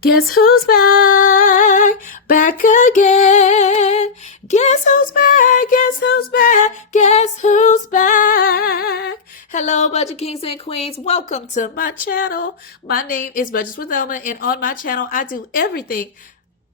Guess who's back? Back again. Guess who's back? Guess who's back? Guess who's back? Hello, Budget Kings and Queens. Welcome to my channel. My name is Budgets with Elma, and on my channel, I do everything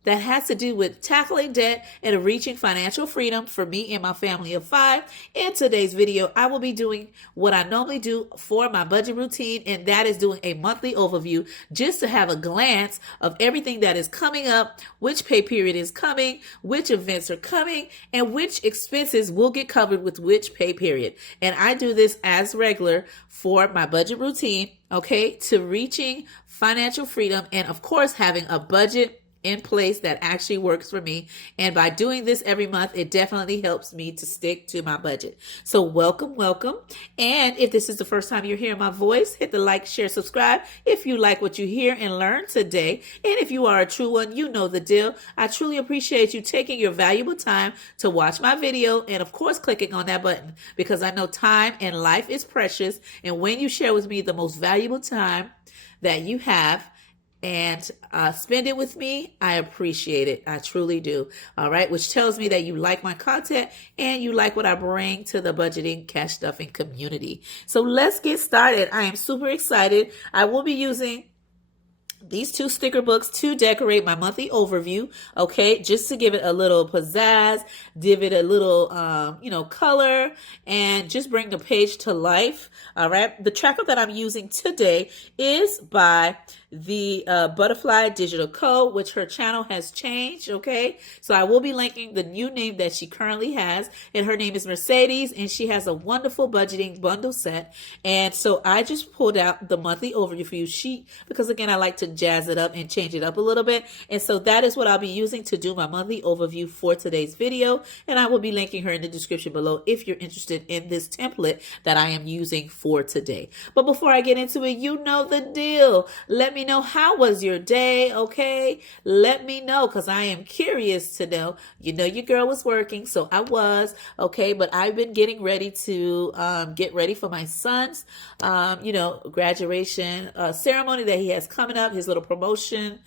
that has to do with tackling debt and reaching financial freedom for me and my family of 5. In today's video, I will be doing what I normally do for my budget routine, and that is doing a monthly overview just to have a glance of everything that is coming up, which pay period is coming, which events are coming, and which expenses will get covered with which pay period. And I do this as regular for my budget routine, okay, to reaching financial freedom and, of course, having a budget in place that actually works for me. And by doing this every month, it definitely helps me to stick to my budget. So welcome. And if this is the first time you're hearing my voice, hit the like, share, subscribe if you like what you hear and learn today. And if you are a true one, you know the deal. I truly appreciate you taking your valuable time to watch my video and, of course, clicking on that button, because I know time and life is precious. And when you share with me the most valuable time that you have, and spend it with me, I appreciate it. I truly do. All right. Which tells me that you like my content and you like what I bring to the budgeting, cash stuffing community. So let's get started. I am super excited. I will be using these 2 sticker books to decorate my monthly overview, okay, just to give it a little pizzazz, give it a little, color, and just bring the page to life, all right? The tracker that I'm using today is by the Butterfly Digital Co., which her channel has changed, okay? So I will be linking the new name that she currently has, and her name is Mercedes, and she has a wonderful budgeting bundle set. And so I just pulled out the monthly overview sheet because, again, I like to jazz it up and change it up a little bit. And so that is what I'll be using to do my monthly overview for today's video. And I will be linking her in the description below if you're interested in this template that I am using for today. But before I get into it, you know the deal. Let me know, how was your day, okay? Let me know, because I am curious to know. You know your girl was working, so I was, okay? But I've been getting ready to get ready for my son's, graduation ceremony that he has coming up, his little promotion,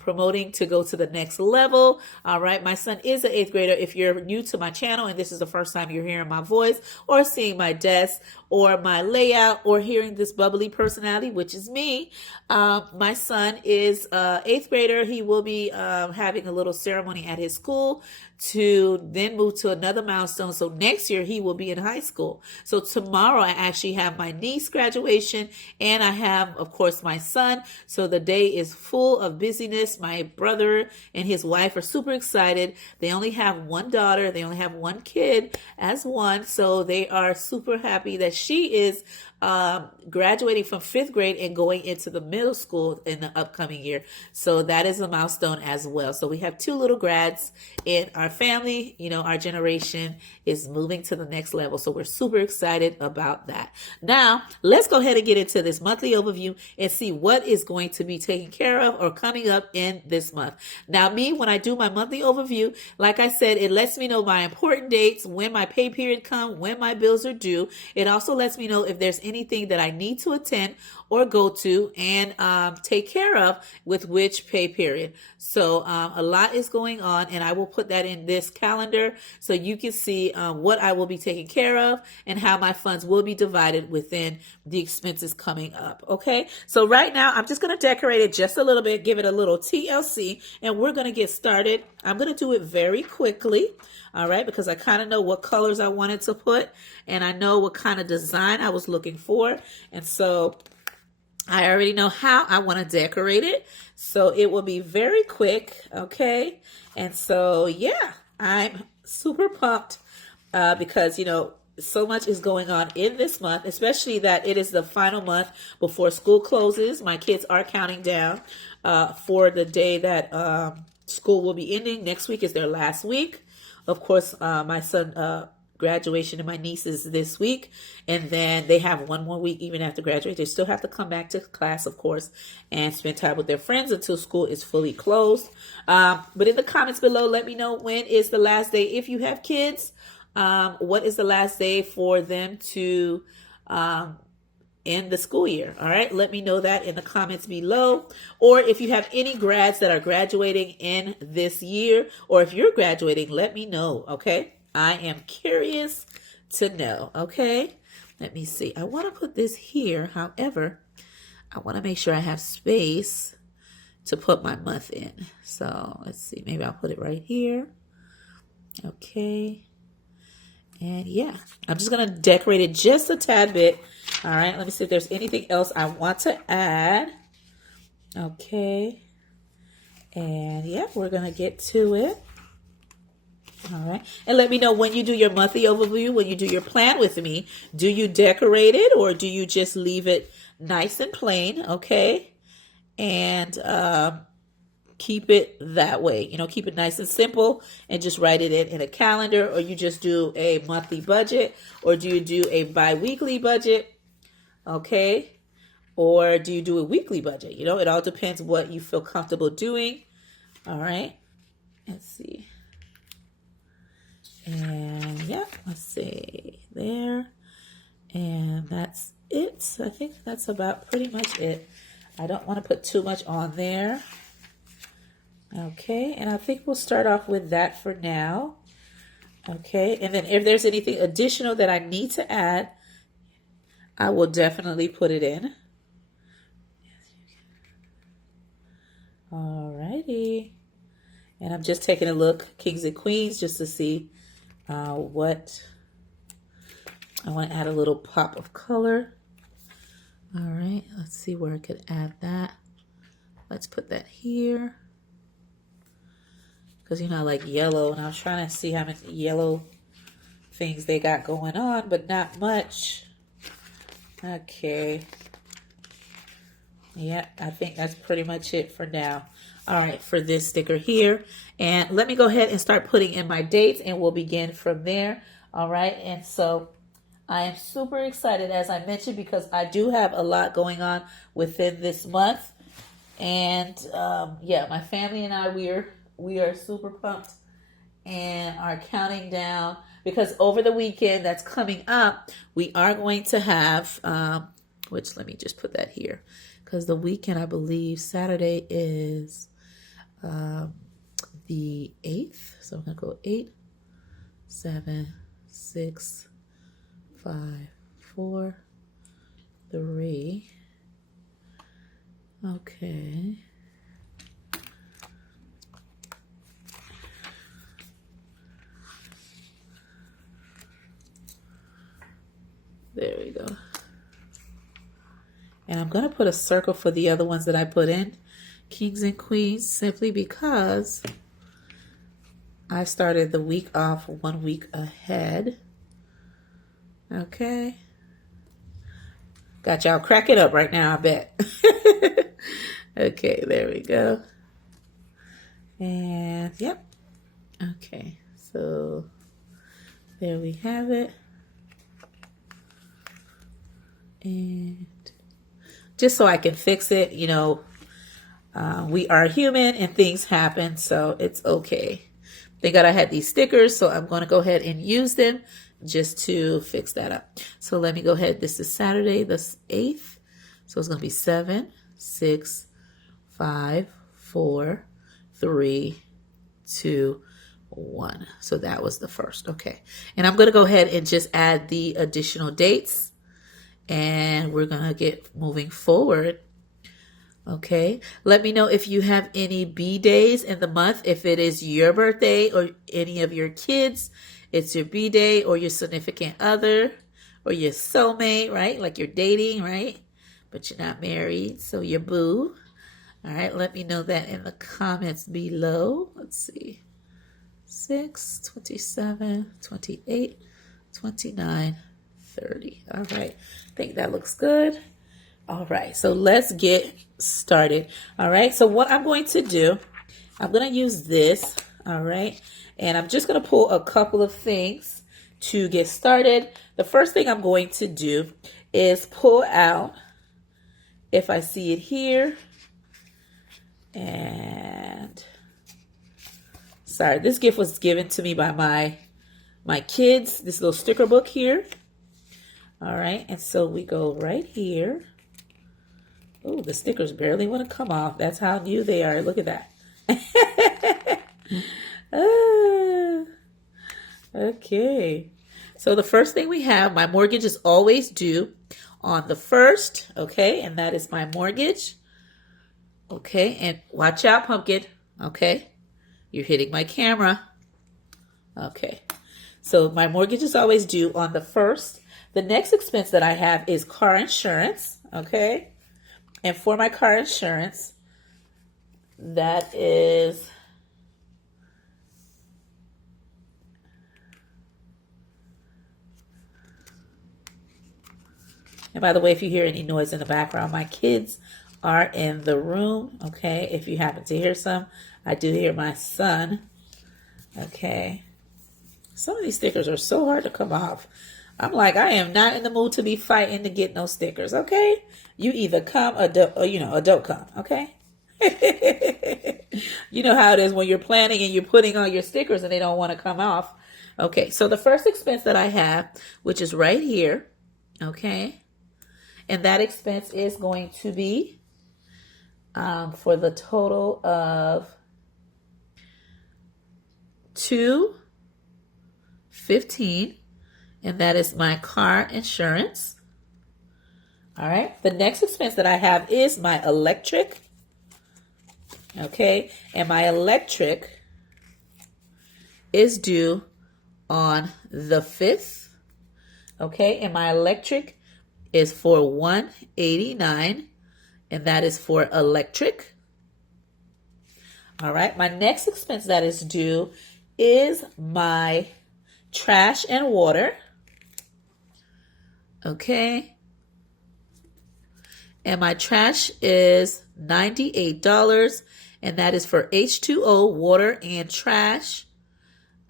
promoting to go to the next level. All right. My son is an 8th grader. If you're new to my channel and this is the first time you're hearing my voice or seeing my desk or my layout or hearing this bubbly personality, which is me, my son is 8th grader. He will be having a little ceremony at his school to then move to another milestone. So next year he will be in high school. So tomorrow I actually have my niece graduation, and I have, of course, my son. So the day is full of busyness. My brother and his wife are super excited. They only have one daughter. They only have one kid as one. So they are super happy that she is graduating from 5th grade and going into the middle school in the upcoming year. So that is a milestone as well. So we have 2 little grads in our family. You know, our generation is moving to the next level. So we're super excited about that. Now, let's go ahead and get into this monthly overview and see what is going to be taken care of or coming up in this month. Now, me, when I do my monthly overview, like I said, it lets me know my important dates, when my pay period comes, when my bills are due. It also lets me know if there's anything that I need to attend or go to and take care of with which pay period. So a lot is going on, and I will put that in this calendar so you can see what I will be taking care of and how my funds will be divided within the expenses coming up. Okay, so right now I'm just going to decorate it just a little bit, give it a little TLC, and we're going to get started. I'm going to do it very quickly. All right, because I kind of know what colors I wanted to put, and I know what kind of design I was looking for. And so I already know how I want to decorate it. So it will be very quick. Okay. And so, yeah, I'm super pumped because, so much is going on in this month, especially that it is the final month before school closes. My kids are counting down for the day that school will be ending. Next week is their last week. Of course, my son graduation and my nieces this week, and then they have one more week even after graduate. They still have to come back to class, of course, and spend time with their friends until school is fully closed. But in the comments below, let me know when is the last day. If you have kids, what is the last day for them to in the school year. All right. Let me know that in the comments below. Or if you have any grads that are graduating in this year, or if you're graduating, let me know. Okay. I am curious to know. Okay. Let me see. I want to put this here. However, I want to make sure I have space to put my month in. So let's see. Maybe I'll put it right here. Okay. And yeah, I'm just going to decorate it just a tad bit. All right, let me see if there's anything else I want to add. Okay. And yeah, we're going to get to it. All right. And let me know when you do your monthly overview, when you do your plan with me, do you decorate it or do you just leave it nice and plain? Okay. And keep it that way, you know, keep it nice and simple and just write it in a calendar, or you just do a monthly budget, or do you do a bi-weekly budget? Okay. Or do you do a weekly budget? You know, it all depends what you feel comfortable doing. All right. Let's see. And yeah, let's see there. And that's it. I think that's about pretty much it. I don't want to put too much on there. Okay, and I think we'll start off with that for now. Okay, and then if there's anything additional that I need to add, I will definitely put it in. Alrighty. And I'm just taking a look, kings and queens, just to see what I want to add a little pop of color. All right, let's see where I could add that. Let's put that here. Because, you know, I like yellow, and I was trying to see how many yellow things they got going on, but not much. Okay. Yeah, I think that's pretty much it for now. All right, for this sticker here. And let me go ahead and start putting in my dates, and we'll begin from there. All right, and so I am super excited, as I mentioned, because I do have a lot going on within this month. And yeah, my family and I, we are super pumped and are counting down, because over the weekend that's coming up, we are going to have, which let me just put that here, because the weekend, I believe Saturday is the 8th. So I'm going to go 8, 7, 6, 5, 4, 3. Okay. There we go. And I'm going to put a circle for the other ones that I put in, kings and queens, simply because I started the week off 1 week ahead. Okay. Got y'all cracking up right now, I bet. Okay, there we go. And yep. Okay, so there we have it. And just so I can fix it, you know, we are human and things happen, so it's okay. Thank God I had these stickers, so I'm going to go ahead and use them just to fix that up. So let me go ahead. This is Saturday the 8th. So it's going to be 7, 6, 5, 4, 3, 2, 1. So that was the first. Okay. And I'm going to go ahead and just add the additional dates. And we're going to get moving forward. Okay. Let me know if you have any B days in the month. If it is your birthday or any of your kids, it's your B day, or your significant other, or your soulmate, right? Like you're dating, right? But you're not married. So your boo. All right. Let me know that in the comments below. Let's see. 6, 27, 28, 29, 30. All right. I think that looks good. All right. So let's get started. All right. So what I'm going to do, I'm going to use this. All right. And I'm just going to pull a couple of things to get started. The first thing I'm going to do is pull out, if I see it here, and sorry, this gift was given to me by my kids, this little sticker book here. All right, and so we go right here. Oh, the stickers barely want to come off. That's how new they are. Look at that. Okay. So the first thing we have, my mortgage is always due on the 1st. Okay, and that is my mortgage. Okay, and watch out, pumpkin. Okay, you're hitting my camera. Okay, so my mortgage is always due on the 1st. The next expense that I have is car insurance. Okay. And for my car insurance, that is and by the way, if you hear any noise in the background, my kids are in the room. Okay, if you happen to hear some, I do hear my son. Okay, some of these stickers are so hard to come off. I'm like, I am not in the mood to be fighting to get no stickers. Okay, you either come or don't come. Okay. You know how it is when you're planning and you're putting on your stickers and they don't want to come off. Okay, so the first expense that I have, which is right here, okay, and that expense is going to be for the total of $215, and that is my car insurance. All right, the next expense that I have is my electric. Okay, and my electric is due on the 5th. Okay, and my electric is for $189, and that is for electric. All right, my next expense that is due is my trash and water. Okay, and my trash is $98, and that is for H2O, water, and trash.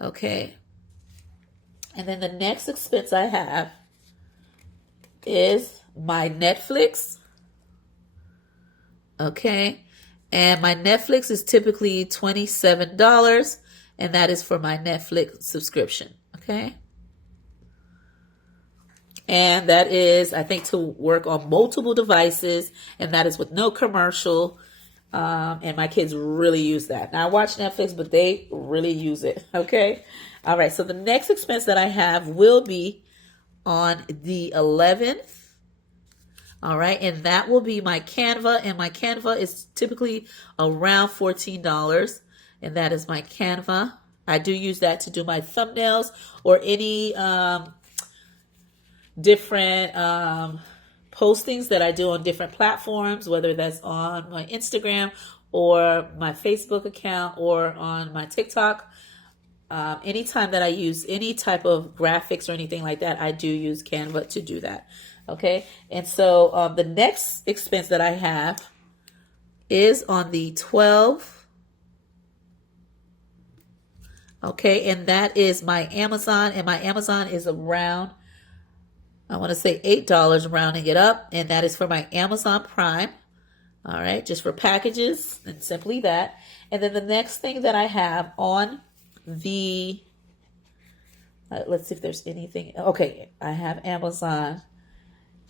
Okay. And then the next expense I have is my Netflix. Okay. And my Netflix is typically $27, and that is for my Netflix subscription. Okay. And that is, I think, to work on multiple devices, and that is with no commercial. And my kids really use that. Now I watch Netflix, but they really use it. Okay. All right. So the next expense that I have will be on the 11th. All right. And that will be my Canva. And my Canva is typically around $14. And that is my Canva. I do use that to do my thumbnails or any different postings that I do on different platforms, whether that's on my Instagram or my Facebook account or on my TikTok. Anytime that I use any type of graphics or anything like that, I do use Canva to do that. Okay. And so the next expense that I have is on the 12th. Okay. And that is my Amazon, and my Amazon is around, I want to say $8, rounding it up, and that is for my Amazon Prime. All right, just for packages and simply that. And then the next thing that I have on the, let's see if there's anything. Okay, I have Amazon,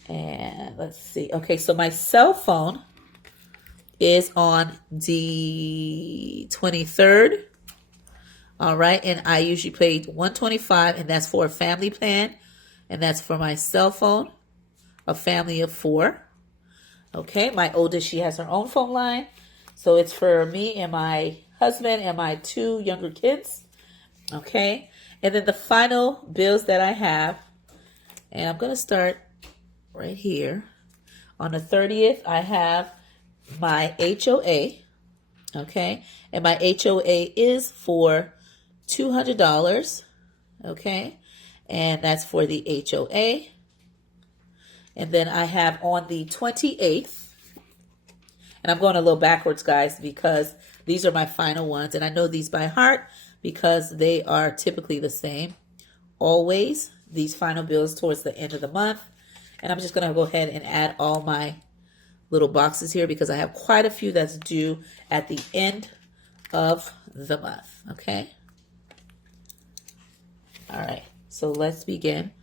and let's see. Okay, so my cell phone is on the 23rd. All right, and I usually pay $125, and that's for a family plan. And that's for my cell phone, a family of 4. Okay, my oldest, she has her own phone line. So it's for me and my husband and my 2 younger kids. Okay, and then the final bills that I have, and I'm going to start right here. On the 30th, I have my HOA. Okay, and my HOA is for $200. Okay. And that's for the HOA. And then I have on the 28th, and I'm going a little backwards, guys, because these are my final ones. And I know these by heart because they are typically the same. Always these final bills towards the end of the month. And I'm just going to go ahead and add all my little boxes here because I have quite a few that's due at the end of the month. Okay. All right. So let's begin.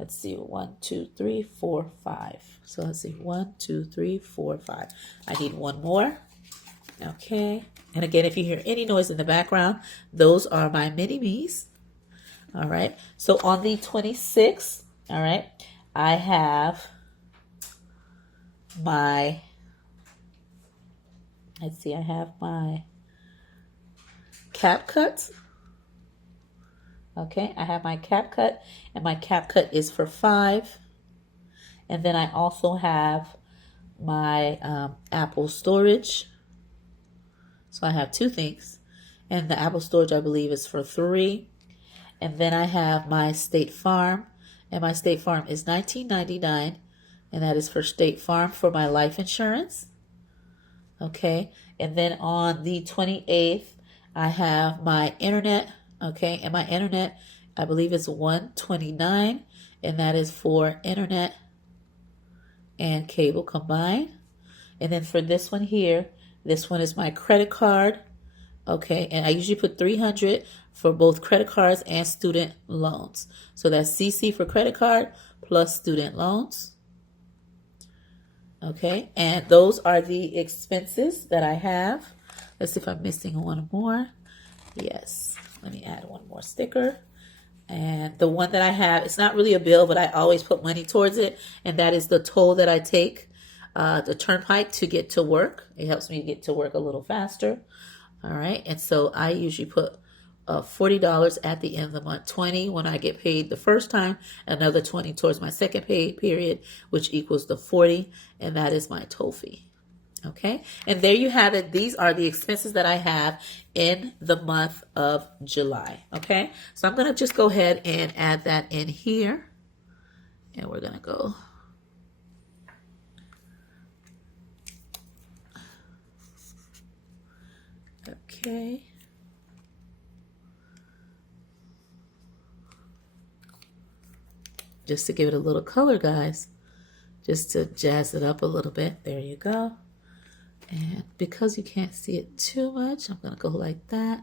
let's see, 1, 2, 3, 4, 5. So let's see, 1, 2, 3, 4, 5. I need one more. Okay. And again, if you hear any noise in the background, those are my mini-me's. All right. So on the 26th, all right, I have my, let's see, I have my cap cuts. Okay, I have my cap cut, and my cap cut is for 5. And then I also have my Apple storage. So I have 2 things. And the Apple storage, I believe, is for 3. And then I have my State Farm. And my State Farm is $19.99. And that is for State Farm for my life insurance. Okay. And then on the 28th, I have my internet. Okay. And my internet, I believe, is $129. And that is for internet and cable combined. And then for this one here, this one is my credit card. Okay, and I usually put $300 for both credit cards and student loans. So that's CC for credit card plus student loans. Okay, and those are the expenses that I have. Let's see if I'm missing one more. Yes, let me add one more sticker. And the one that I have, it's not really a bill, but I always put money towards it. And that is the toll that I take, the turnpike to get to work. It helps me get to work a little faster. All right. And so I usually put $40 at the end of the month, $20 when I get paid the first time, another $20 towards my second pay period, which equals the $40. And that is my toll fee. Okay, and there you have it. These are the expenses that I have in the month of July. Okay, so I'm going to just go ahead and add that in here. And we're going to go. Okay. Just to give it a little color, guys. Just to jazz it up a little bit. There you go. And because you can't see it too much, I'm going to go like that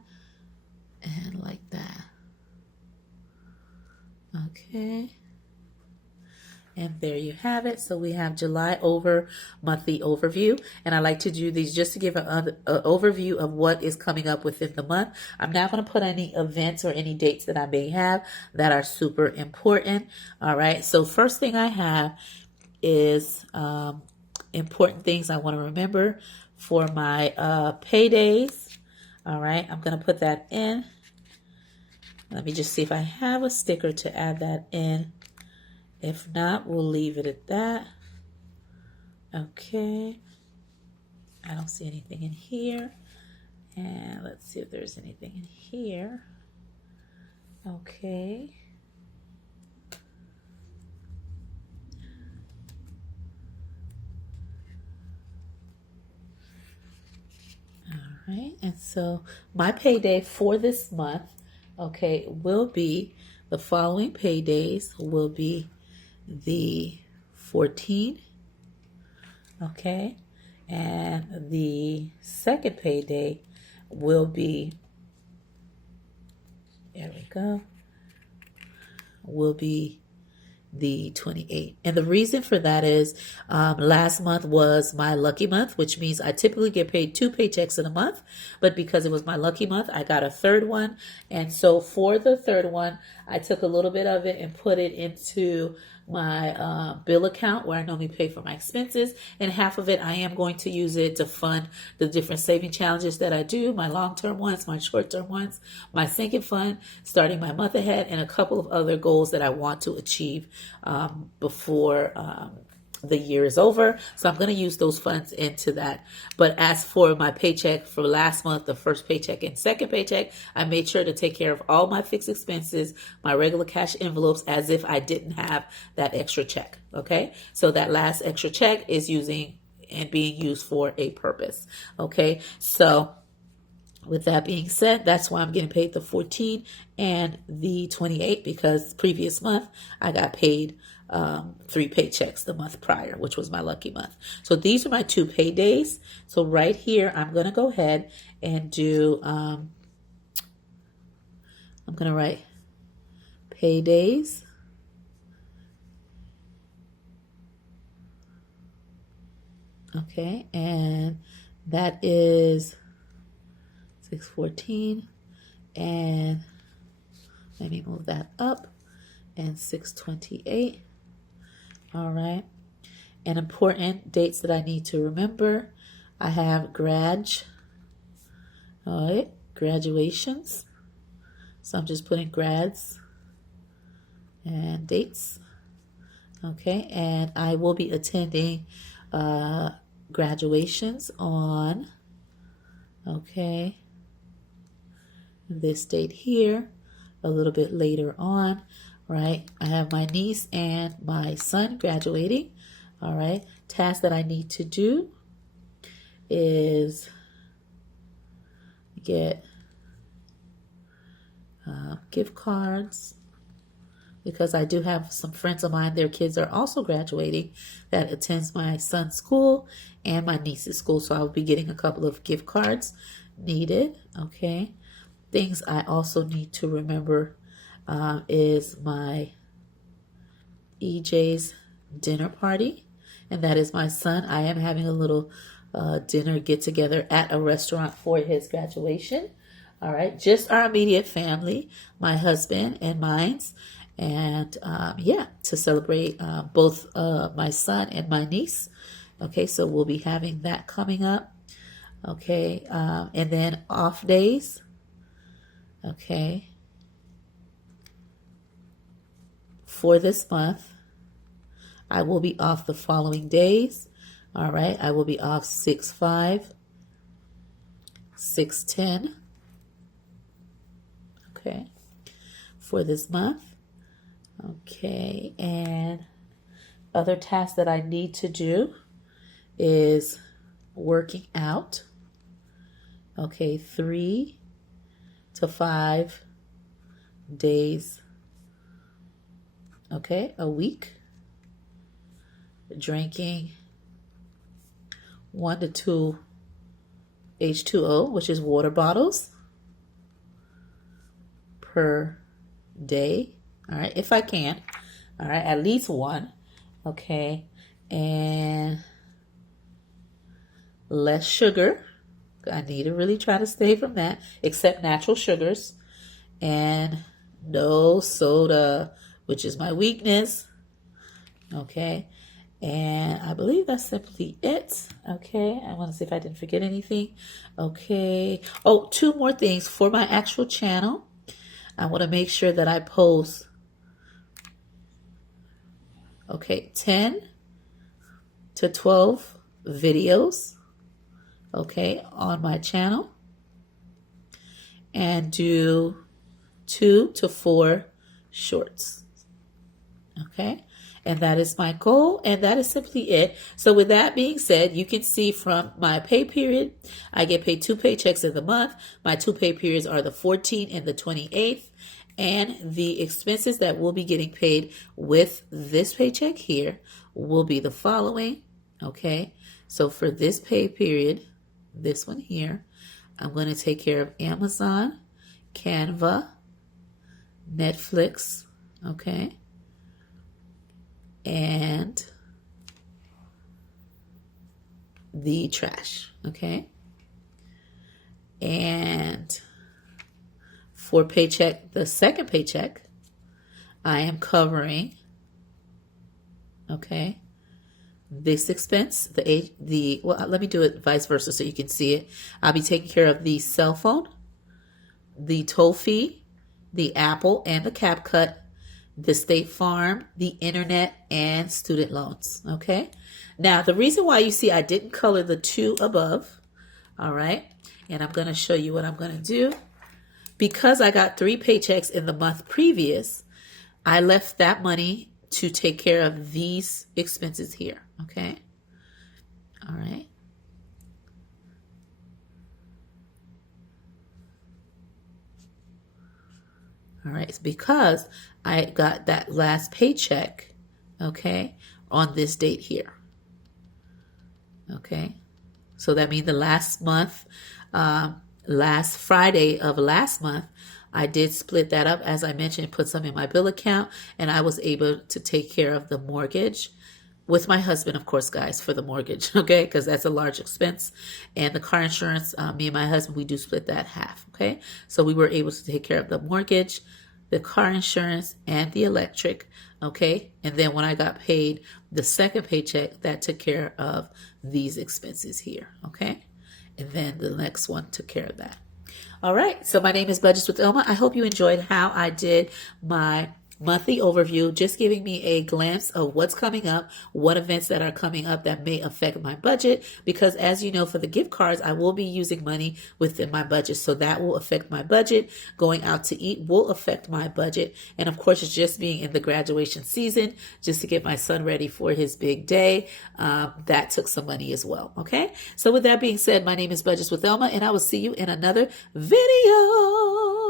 and like that. Okay. And there you have it. So we have July monthly overview. And I like to do these just to give an overview of what is coming up within the month. I'm not going to put any events or any dates that I may have that are super important. All right. So first thing I have is important things I want to remember for my paydays. All right, I'm going to put that in. Let me just see if I have a sticker to add that in. If not, we'll leave it at that. Okay. I don't see anything in here. And let's see if there's anything in here. Okay. Right, and so my payday for this month, okay, will be the following paydays will be the 14th, okay, and the second payday will be, there we go, will be the 28th. And the reason for that is last month was my lucky month, which means I typically get paid 2 paychecks in a month, but because it was my lucky month, I got a third one. And so for the third one, I took a little bit of it and put it into my bill account where I normally pay for my expenses, and half of it I am going to use it to fund the different saving challenges that I do, my long-term ones, my short-term ones, my sinking fund, starting my month ahead, and a couple of other goals that I want to achieve before the year is over. So I'm going to use those funds into that. But as for my paycheck for last month, the first paycheck and second paycheck, I made sure to take care of all my fixed expenses, my regular cash envelopes, as if I didn't have that extra check. Okay. So that last extra check is using and being used for a purpose. Okay. So with that being said, that's why I'm getting paid the 14 and the 28, because previous month I got paid 3 paychecks the month prior, which was my lucky month. So these are my 2 paydays. So right here, I'm going to go ahead and do, I'm going to write paydays Okay, and that is 614, and let me move that up, and 628. All right, and important dates that I need to remember. I have all right, graduations. So I'm just putting grads and dates. Okay, and I will be attending graduations on, okay, this date here, a little bit later on, right? I have my niece and my son graduating. All right, task that I need to do is get gift cards, because I do have some friends of mine, their kids are also graduating that attends my son's school and my niece's school. So I'll be getting a couple of gift cards needed. Okay. Things I also need to remember is my EJ's dinner party. And that is my son. I am having a little dinner get together at a restaurant for his graduation. All right. Just our immediate family, my husband and mine's. And yeah, to celebrate both my son and my niece. Okay, so we'll be having that coming up. Okay, and then off days. Okay, for this month, I will be off the following days. All right, I will be off 6/5, 6/10. Okay, for this month. Okay, and other tasks that I need to do is working out. Okay, 3 to 5 days, okay, a week. Drinking 1 to 2 H2O, which is water bottles, per day. All right, if I can. All right, at least one. Okay, and less sugar. I need to really try to stay from that, except natural sugars. And no soda, which is my weakness. Okay, and I believe that's simply it. Okay, I want to see if I didn't forget anything. Okay, oh, 2 more things for my actual channel. I want to make sure that I post 10 to 12 videos, okay, on my channel, and do 2 to 4 shorts, okay, and that is my goal, and that is simply it. So with that being said, you can see from my pay period, I get paid 2 paychecks in the month. My 2 pay periods are the 14th and the 28th. And the expenses that will be getting paid with this paycheck here will be the following. Okay, so for this pay period, this one here, I'm going to take care of Amazon, Canva, Netflix, okay, and the trash, okay, and for paycheck, the second paycheck, I am covering, okay, this expense, well, let me do it vice versa so you can see it. I'll be taking care of the cell phone, the toll fee, the Apple and the CapCut, the State Farm, the internet, and student loans, okay? Now, the reason why you see I didn't color the 2 above, all right, and I'm going to show you what I'm going to do. Because I got 3 paychecks in the month previous, I left that money to take care of these expenses here, okay? All right. All right, it's because I got that last paycheck, okay, on this date here, okay? So that means the last month, last Friday of last month, I did split that up, as I mentioned, put some in my bill account, and I was able to take care of the mortgage, with my husband, of course, guys, for the mortgage, okay? Because that's a large expense. And the car insurance, me and my husband, we do split that half, okay? So we were able to take care of the mortgage, the car insurance, and the electric, okay? And then when I got paid the second paycheck, that took care of these expenses here, okay? And then the next one took care of that. All right, so my name is Budgets with Ilma. I hope you enjoyed how I did my monthly overview, just giving me a glimpse of what's coming up, what events that are coming up that may affect my budget, because as you know, for the gift cards, I will be using money within my budget, so that will affect my budget. Going out to eat will affect my budget, and of course, it's just being in the graduation season, just to get my son ready for his big day, that took some money as well, okay? So with that being said, my name is Budgets with Elma, and I will see you in another video.